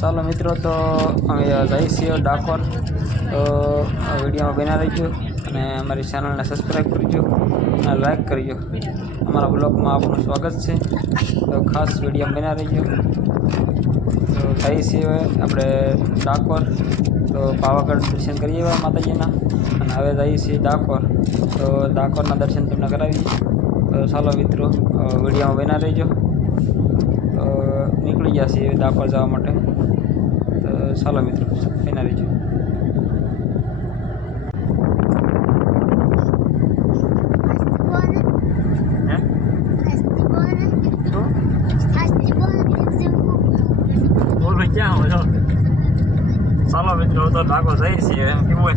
ચાલો મિત્રો, તો અમે જઈએ છીએ ડાકોર. તો વિડીયોમાં બન્યા રહીજો અને અમારી ચેનલને સબસ્ક્રાઈબ કરજો અને લાઈક કરજો. અમારા બ્લોગમાં આપનું સ્વાગત છે, તો ખાસ વિડીયોમાં બન્યા રહીજો. તો જઈએ છીએ આપણે ડાકોર. તો પાવાગઢ દર્શન કરીએ માતાજીના, અને હવે જઈએ છીએ ડાકોર. તો ડાકોરના દર્શન તમને કરાવીએ. તો ચાલો મિત્રો, વિડીયોમાં બન્યા રહીજો. તો નીકળી ગયા છીએ ડાકોર જવા માટે. તો ચાલો મિત્રો, બન્યા રહીજો. ક્યાં હોય ચાલો મિત્રો, તો ડાકોર જઈએ છીએ. એમ કેવું હોય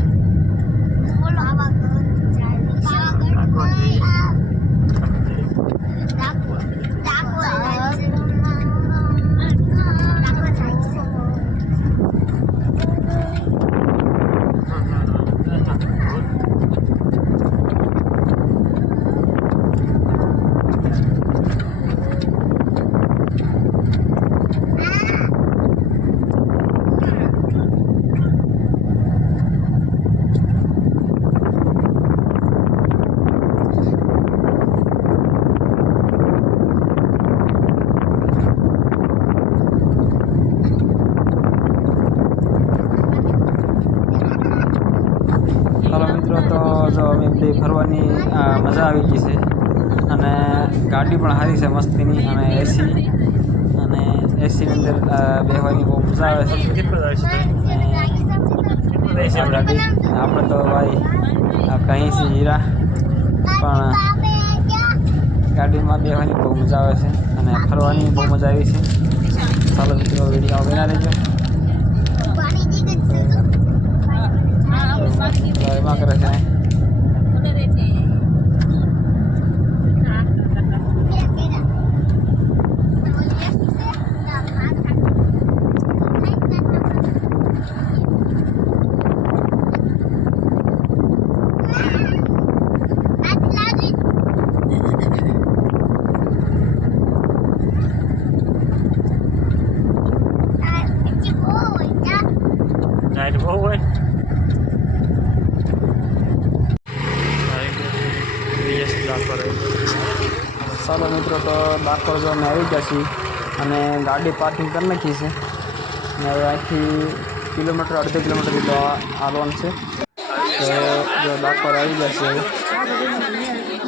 તો જો અમે બધી ફરવાની મજા આવી ગઈ છે, અને ગાડી પણ સારી છે મસ્તીની, અને એસી ની અંદર બેસવાની બહુ મજા આવે છે. ગાડી આપણે તો ભાઈ કહી છીએ હીરા, પણ ગાડીમાં બેસવાની બહુ મજા આવે છે અને ફરવાની બહુ મજા આવી છે. ચાલો મિત્રો, વિડીયો બના રહેજો. એમાં કરે છે બહુ હોય. ચાલો મિત્રો, તો ડાકોર જો અમે આવી ગયા છીએ અને ગાડી પાર્કિંગ કરી નાખી છે, અને હવે અહીંથી કિલોમીટર 1.5 કિલોમીટર જેટલો આવવાનું છે. તો જો ડાકોર આવી ગયા છે હવે.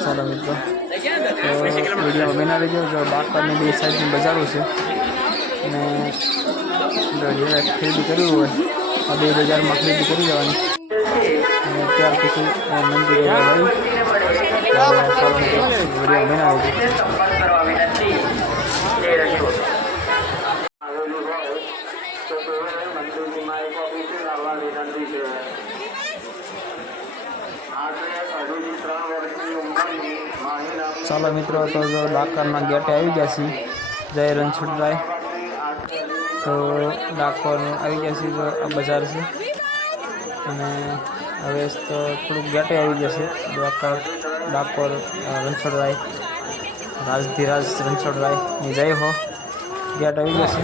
ચાલો મિત્રો, તો વિડીયોમાં બના રહેજો. જો ડાકોરની બે સાઈડની બજારો છે, અને જો જે ખરીદી કરવી હોય આ બે બજારમાં ખરીદી કરી જવાની, અને ત્યાર પછી મંદિરે આવી. વિડીયો બના રહેજો. ચાલો મિત્રો, તો જો ડાકોરના ગેટે આવી ગયા છીએ, જય રણછોડરાય. તો ડાકોર આવી ગયા છીએ. જો આ બજાર છે, અને હવે તો થોડુંક ગેટે આવી જશે. ડાકોર રણછોડરાય, રાજધીરાજ રણછોડરાયની જય હો. ગેટ આવી જશે.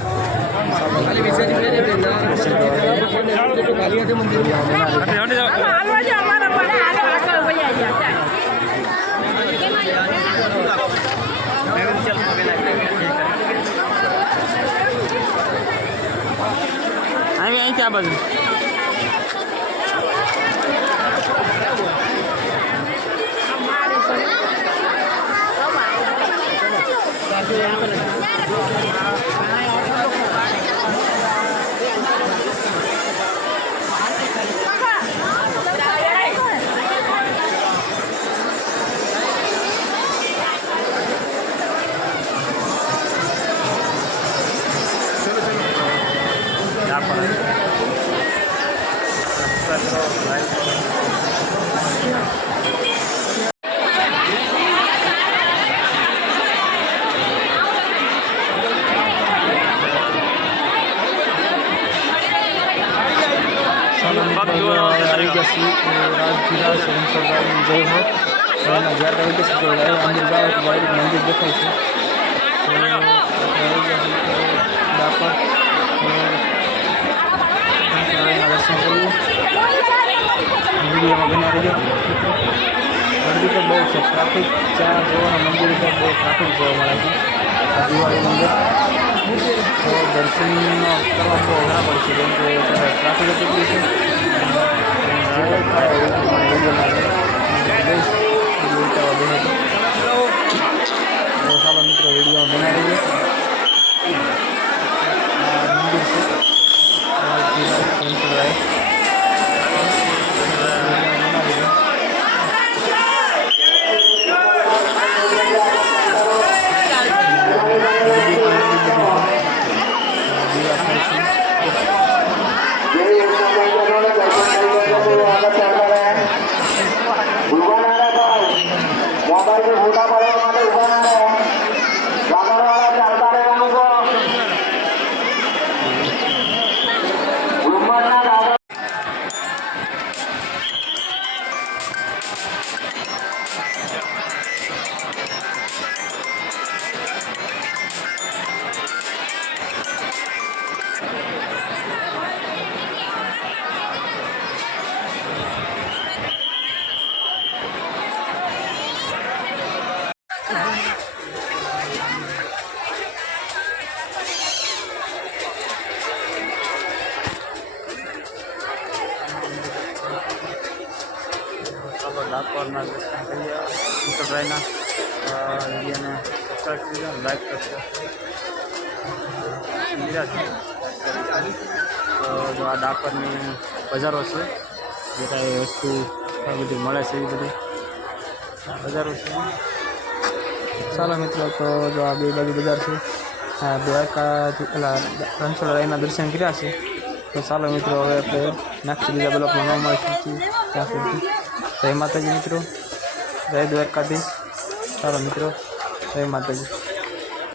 અહીંથી આ બાજુ રાજધીરાજ રણછોડરાયની જય હો. એના જ્યાં આવી જશે તો અંદર જાઓ તો મંદિર દેખાય છે. ડાકોર વિડીયોમાં બન્યા રહેજો. ગરદી તો બહુ છે, ટ્રાફિક ત્યાં જોવાના મંદિર ઉપર બહુ ટ્રાફિક જોવા મળે છે. આ દિવાળી મંદિર તો દર્શન કરવા બહુ અઘરા પડશે, કેમ કે ટ્રાફિક એટલી છે. તો ચાલો મિત્રો વિડીયોમાં બન્યા રહેજો. મંદિર છે ડાકોરના દર્શન કરીએ. શંકરભાઈના વિડીયોને સબસ્ક્રાઈબ કરજો, લાઈક કરજો. તો જો આ ડાકોરની બજારો છે, જે કાંઈ વસ્તુ બધી મળે છે એ બધી બજારો છે. ચાલો મિત્રો, તો જો આ બે બાજુ બજાર છે. હા, દ્વારકાથી પેલા રણછોડરાયના દર્શન કર્યા છે. તો ચાલો મિત્રો, હવે આપણે નાખી બીજા બ્લોકમાં ન મળીશું ત્યાં સુધી. જય માતાજી મિત્રો, જય દ્વારકાધીશ. ચાલો મિત્રો, જય માતાજી.